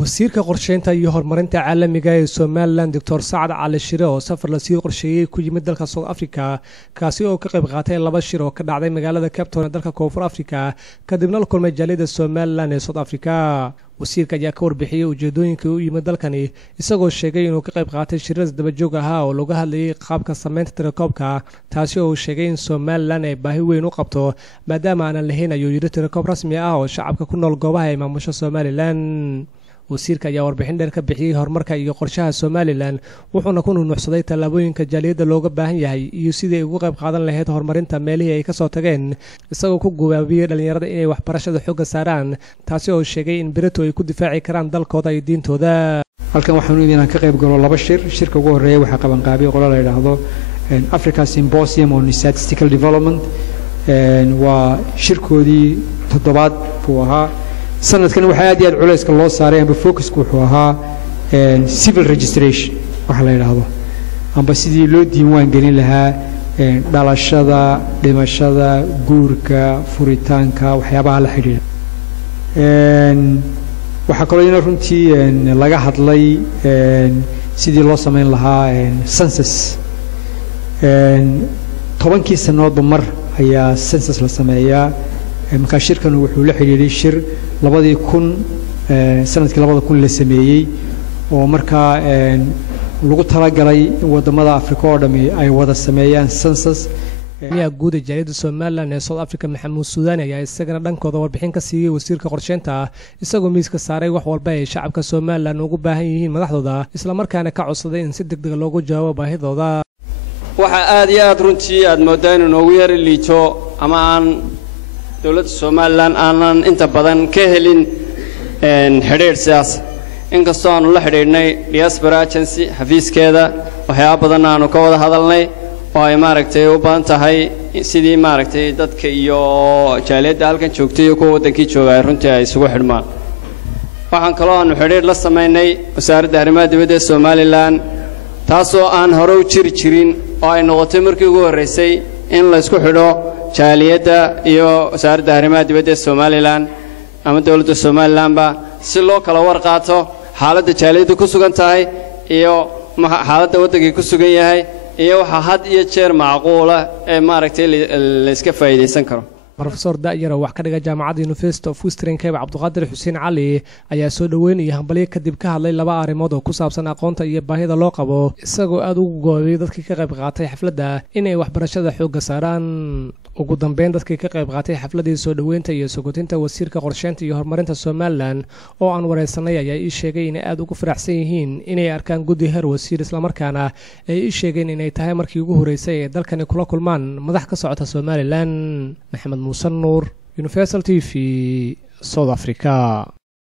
wasiirka qorsheynta iyo horumarinta caalamiga ee Somaliland Dr. Saad Cali Shire oo safar la sii qorsheeyay ku yimid dalka South Africa kaasi oo ka qayb qaatay laba shir oo ka dhacday magaalada Cape Town ee dalka Koonfur Afrika kadibna la kulmay jaaliyada Somaliland ee South Africa. wasiirka ayaa ka warbixiyay ujeedooyinka uu yimid dalkani isagoo sheegay inuu ka qayb qaatay shirada daba joog ah oo laga hadlayay qaabka sameynta tirakoobka taasi oo sheegay in Somaliland ay baahi weyn u qabto maadaama aan lahayn ayoodida tirakoob rasmi ah oo shacabka ku nool goobaha ay maamusho Somaliland. wasiirka ayaa warbixin dheer ka bixiyay horumarka iyo qorshaha Somaliland wuxuuna ku nuuxsaday talaabooyinka jaaliyada looga baahan yahay iyo sidii ay uga qayb qaadan lahayd horumarinta meelihii ay ka soo tageen isagoo ku gubaabiyay dhalinyarada inay waxbarashada xoogga saaraan taasi oo sheegay in berito ay ku difaaci karaan dalkooda iyo diintooda. halkan waxaan u inaan ka qayb galo laba shirka ugu horeeya waxa qaban qaabiyo qolo la yiraahdo Africa Symposium on Statistical Development waa shirkoodii toddobaad buu ahaa. sanadkan waxa aad iyo aad culayska loo saaray amba focusku wuxuu ahaa civil registration waxa la yiraahdo amba sidii loo diiwaan gelin lahaa dhalashada, dhimashada, guurka, furitaanka, waxyaabaha la xiriira. waxa kale oo runtii laga hadlay sidii loo sameyn lahaa census. 10 sanadoodba mar ayaa census la sameeyaa. marka shirkan wuxuu la xiriiray shir 2000 sanadkii 2000 la sameeyay oo markaa lagu talagalay wadamada Afrika oo dhami ay wada sameeyaan census. miyaa guud jaaliyada Somaliland ee South Africa Maxamuud Suudani ayaa isagana dhankooda warbixin ka siiyay wasiirka qorsheynta isagoo miiska saaray wax walba ay shacabka Somaliland ugu baahan yihiin madaxdooda isla markaana ka codsaday in si degdeg loogu jawaabo baahidooda. waxa aad iyo aad runtii aad moodaan inuu ugu yar liito ama aan dawladda Somaliland aanan inta badan ka helin xiriir siyaasi inkastoo aanu la xiriirnay diaspora agency xafiiskeeda waxyaabo badan aanu ka wada hadalnay oo ay maaragtay u baahan tahay sidii maaragtay dadka iyo jaaliyada halkan joogtay iyo kuwa wadankii joogay runtii ay isugu xidhmaan. waxaan kaloo aanu xiriir la sameynay wasaaradda arrimaha dibadda ee Somaliland taasoo aan hore u jiri jirin oo ay noqotay markii ugu horeysay in la isku xidho jaaliyada iyo wasaaradda arrimaha dibadda ee Somaliland ama dawladda Somaliland ba si loo kala warqaato xaaladda jaaliyadu ku sugan tahay iyo xaaladda waddanka ku sugan yahay iyo waxa had iyo jeer macquul ah ee maaragtay la iska faa'iideysan karo. Professor Daayiro wax ka dhiga jaamacadda University of Western Cape Cabdiqaadir Xuseen Cali ayaa soo dhaweyn iyo hambalyo kadib ka hadlay laba arrimood oo ku saabsan aqoonta iyo baahida loo qabo isagoo aad ugu go'ay dadkii ka qayb qaatay xafladda inay waxbarashada xoogga saaraan. ugu dambeyn dadkii ka qayb qaatay xafladii soo dhaweynta iyo sokotinta wasiirka qorsheynta iyo horumarinta Somaliland oo aan wareysanay ayaa ii sheegay in aad ugu faraxsan yihiin inay arkaan guddi heer wasiir isla markaana ay ii sheegeen inay tahay markii ugu horeysay ee dalkani kula kulmaan madax ka socota Somaliland. Maxamed Muuse Nuur, Universal TV, South Africa.